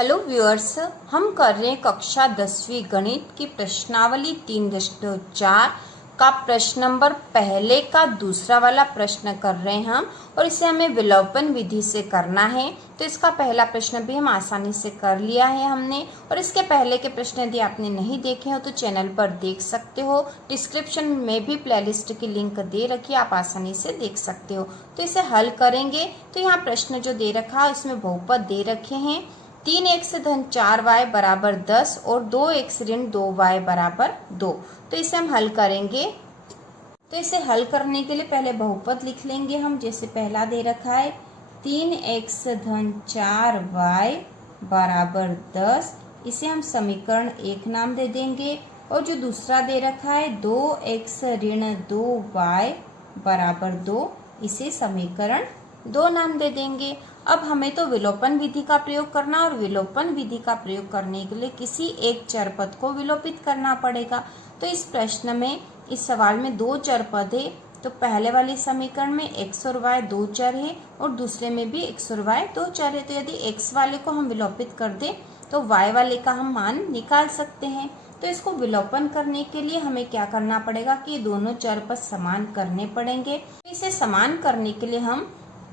Hello viewers, हम कर रहे हैं कक्षा 10वीं गणित की प्रश्नावली 3.4 का प्रश्न नंबर पहले का दूसरा वाला प्रश्न कर रहे हैं हम, और इसे हमें विलोपन विधि से करना है। तो इसका पहला प्रश्न भी हम आसानी से कर लिया है हमने, और इसके पहले के प्रश्न यदि आपने नहीं देखे हो तो चैनल पर देख सकते हो। डिस्क्रिप्शन में भी प्लेलिस्ट की लिंक दे रखी है, आप आसानी से देख सकते हो। तो इसे हल करेंगे तो यहाँ प्रश्न जो दे रखा है इसमें बहुपद दे रखे हैं 3x धन 4y बराबर 10 और 2x ऋण 2y बराबर 2। तो इसे हम हल करेंगे। तो इसे हल करने के लिए पहले बहुपद लिख लेंगे हम। जैसे पहला दे रखा है 3x धन 4y बराबर 10, इसे हम समीकरण 1 नाम दे देंगे। और जो दूसरा दे रखा है 2x ऋण 2y बराबर 2, इसे समीकरण 2 नाम दे देंगे। अब हमें तो विलोपन विधि का प्रयोग करना, और विलोपन विधि का प्रयोग करने के लिए किसी एक चर पद को विलोपित करना पड़ेगा। तो इस प्रश्न में, इस सवाल में 2 चर पद है। तो पहले वाले समीकरण में x और y 2 चर है, और दूसरे में भी x और y 2 चर है। तो यदि x वाले को हम विलोपित कर दें तो y वाले का हम मान निकाल सकते हैं। तो इसको विलोपन करने के लिए हमें क्या करना पड़ेगा कि दोनों चर पद समान करने पड़ेंगे। इसे समान करने के लिए हम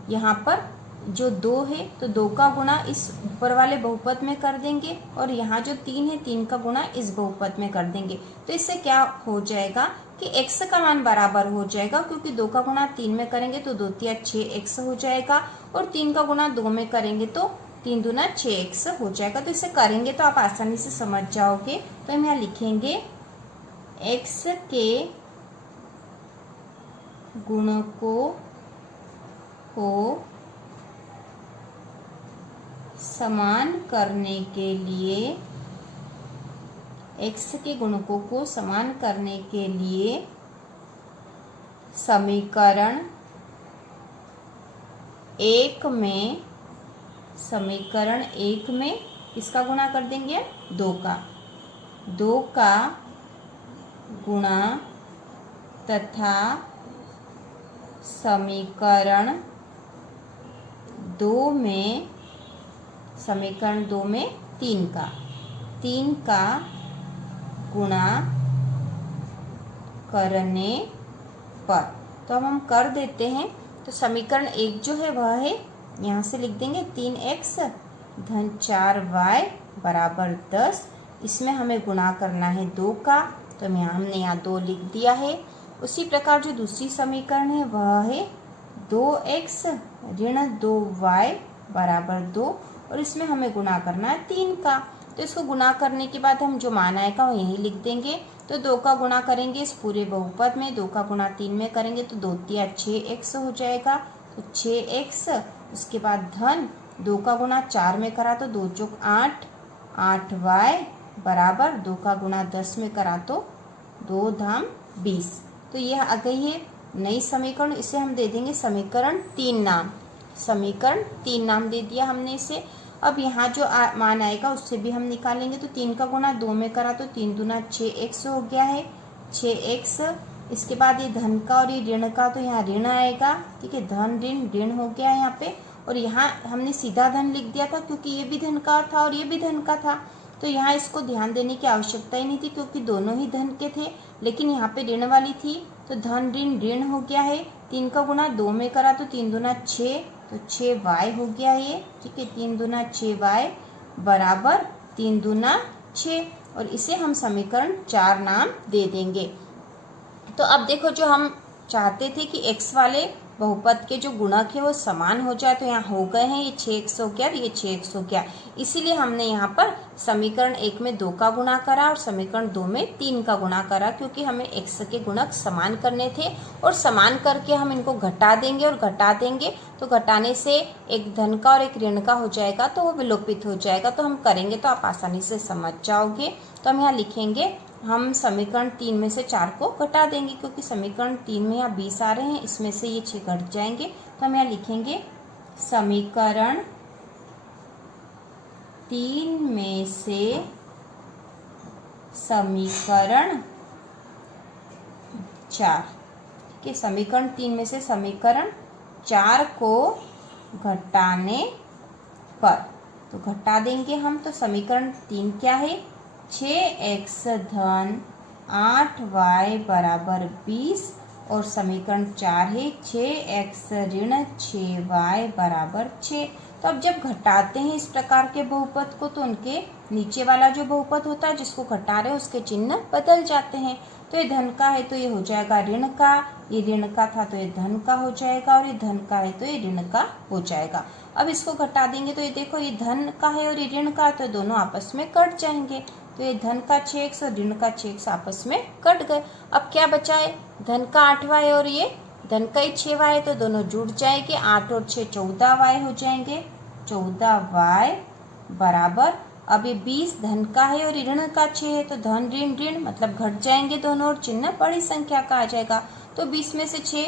यहाँ पर जो 2 है तो 2 का गुणा इस ऊपर वाले बहुपद में कर देंगे, और यहाँ जो 3 है 3 का गुणा इस बहुपद में कर देंगे। तो इससे क्या हो जाएगा कि x का मान बराबर हो जाएगा, क्योंकि 2 का गुणा 3 में करेंगे तो 2 तिया 6x हो जाएगा, और 3 का गुणा 2 में करेंगे तो 3 दूना 6x हो जाएगा। तो इसे करेंगे तो आप आसानी से समझ जाओगे। तो हम यहाँ लिखेंगे x के गुणकों को समान करने के लिए, x के गुणकों को समान करने के लिए समीकरण 1 में किसका गुणा कर देंगे? 2 का गुणा तथा समीकरण 2 में 3 का गुणा करने पर। तो अब हम कर देते हैं। तो समीकरण 1 जो है वह है, यहाँ से लिख देंगे 3x धन 4y बराबर 10। इसमें हमें गुणा करना है 2 का, तो हमने यहाँ 2 लिख दिया है। उसी प्रकार जो दूसरी समीकरण है वह है 2x ऋण 2y बराबर 2, और इसमें हमें गुणा करना है 3 का। तो इसको गुणा करने के बाद हम जो मान आएगा वो यहीं लिख देंगे। तो 2 का गुणा करेंगे इस पूरे बहुपद में, 2 का गुणा 3 में करेंगे तो 2 तिया 6x हो जाएगा, तो 6x। उसके बाद धन 2 का गुणा 4 में करा तो 2 चौक 8, 8y बराबर 2 का गुणा 10 में करा तो 2 धाम 20। तो यह आ गई है नई समीकरण। इसे हम दे देंगे समीकरण 3 नाम। समीकरण 3 नाम दे दिया हमने इसे। अब यहाँ जो मान आएगा उससे भी हम निकालेंगे। तो 3 का गुणा 2 में करा तो 3 दूना 6x हो गया है, 6x। इसके बाद ये धन का और ये ऋण का, तो यहाँ ऋण आएगा। ठीक है, धन ऋण ऋण हो गया है यहाँ पे। और यहाँ हमने सीधा धन लिख दिया था क्योंकि ये भी धन का था और ये भी धन का था। तो यहाँ इसको ध्यान देने की आवश्यकता ही नहीं थी क्योंकि दोनों ही धन के थे, लेकिन यहाँ पे ऋण वाली थी। तो धन ऋण ऋण हो गया है। 3 का गुणा 2 में करा तो 3 दूना 6, तो 6y हो गया ये। ठीक है, 3 दूना 6y बराबर 3 दूना 6, और इसे हम समीकरण 4 नाम दे देंगे। तो अब देखो, जो हम चाहते थे कि x वाले बहुपद के जो गुणक है वो समान हो जाए, तो यहाँ हो गए हैं। ये 6x हो गया, ये 6x हो गया। इसीलिए हमने यहाँ पर समीकरण 1 में 2 का गुणा करा और समीकरण 2 में 3 का गुणा करा, क्योंकि हमें x के गुणक समान करने थे। और समान करके हम इनको घटा देंगे, और घटा देंगे तो घटाने से एक धन का और एक ऋण का हो जाएगा, तो वो विलोपित हो जाएगा। तो हम करेंगे तो आप आसानी से समझ जाओगे। तो हम यहाँ लिखेंगे, हम समीकरण 3 में से 4 को घटा देंगे, क्योंकि समीकरण 3 में यहाँ 20 आ रहे हैं, इसमें से ये 6 घट जाएंगे। तो हम यहाँ लिखेंगे समीकरण 3 में से समीकरण 4। ठीक है, समीकरण 3 में से समीकरण 4 को घटाने पर। तो घटा देंगे हम। तो समीकरण 3 क्या है, 6x धन 8y बराबर 20 और समीकरण 4 है 6x ऋण 6y बराबर 6। तो अब जब घटाते हैं इस प्रकार के बहुपद को तो उनके नीचे वाला जो बहुपद होता है जिसको घटा रहे हैं उसके चिन्ह बदल जाते हैं। तो ये धन का है तो ये हो जाएगा ऋण का, ये ऋण का था तो ये धन का हो जाएगा, और ये धन का है तो ये ऋण का हो जाएगा। अब इसको घटा देंगे तो ये देखो ये धन का है और ये ऋण का, तो दोनों आपस में कट जाएंगे। तो ये धन का 6x और ऋण का 6x आपस में कट गए। अब क्या बचा है, धन का 8y और ये धन का ही 6y है, तो दोनों जुड़ जाएंगे। 8 और 6 14y हो जाएंगे, 14y बराबर, अब ये 20 धन का है और ऋण का 6 है, तो धन ऋण ऋण मतलब घट जाएंगे दोनों और चिन्ह बड़ी संख्या का आ जाएगा। तो 20 में से 6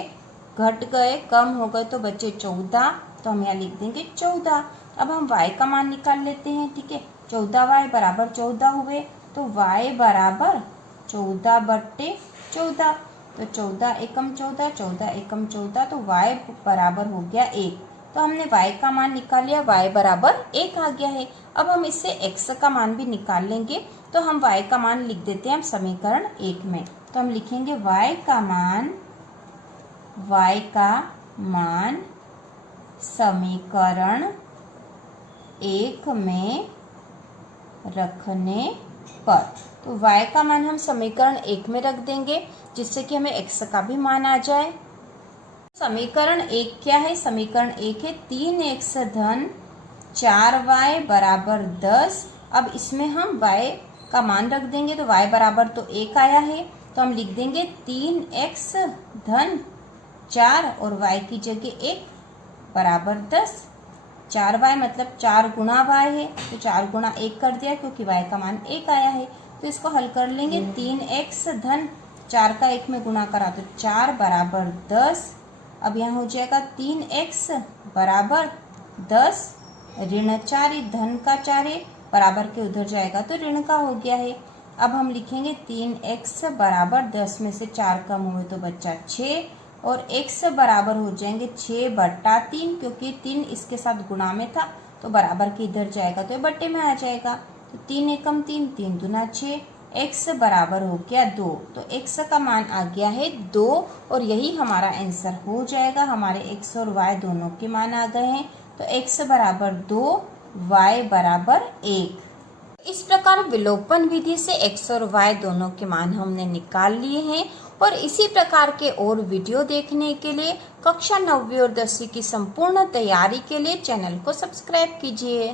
घट गए, कम हो गए, तो बचे 14, तो हम यहाँ लिख देंगे 14। अब हम y का मान निकाल लेते हैं, ठीक है। 14y बराबर 14 हुए, तो y बराबर 14/14, तो 14 एकम 14, 14 एकम 14, तो y बराबर हो गया 1। तो हमने y का मान निकाल लिया, y बराबर 1 आ गया है। अब हम इससे x का मान भी निकाल लेंगे, तो हम y का मान लिख देते हैं हम समीकरण 1 में। तो हम लिखेंगे y का मान समीकरण 1 में रखने पर, तो y का मान हम समीकरण 1 में रख देंगे जिससे कि हमें x का भी मान आ जाए। समीकरण 1 क्या है, समीकरण 1 है 3x धन 4y बराबर 10। अब इसमें हम y का मान रख देंगे, तो y बराबर तो 1 आया है, तो हम लिख देंगे 3x धन 4 और y की जगह 1 बराबर 10। 4y मतलब 4 गुणा y है, तो 4 गुणा 1 कर दिया क्योंकि y का मान 1 आया है। तो इसको हल कर लेंगे, 3x धन 4 का 1 में गुणा करा तो 4 बराबर 10। अब यहाँ हो जाएगा 3x बराबर 10 ऋण 4, धन का 4 है, बराबर के उधर जाएगा तो ऋण का हो गया है। अब हम लिखेंगे 3x बराबर 10 में से 4 कम हुए तो बच्चा 6, और x बराबर हो जाएंगे 6/3 क्योंकि 3 इसके साथ गुणा में था तो बराबर के इधर जाएगा तो ये बट्टे में आ जाएगा। तो 3 एकम 3, 3 दूना 6, x बराबर हो गया 2। तो x का मान आ गया है 2 और यही हमारा आंसर हो जाएगा। हमारे x और y दोनों के मान आ गए हैं, तो x बराबर 2, y बराबर 1। इस प्रकार विलोपन विधि से x और y दोनों के मान हमने निकाल लिए हैं। और इसी प्रकार के और वीडियो देखने के लिए कक्षा 9वीं और 10वीं की संपूर्ण तैयारी के लिए चैनल को सब्सक्राइब कीजिए।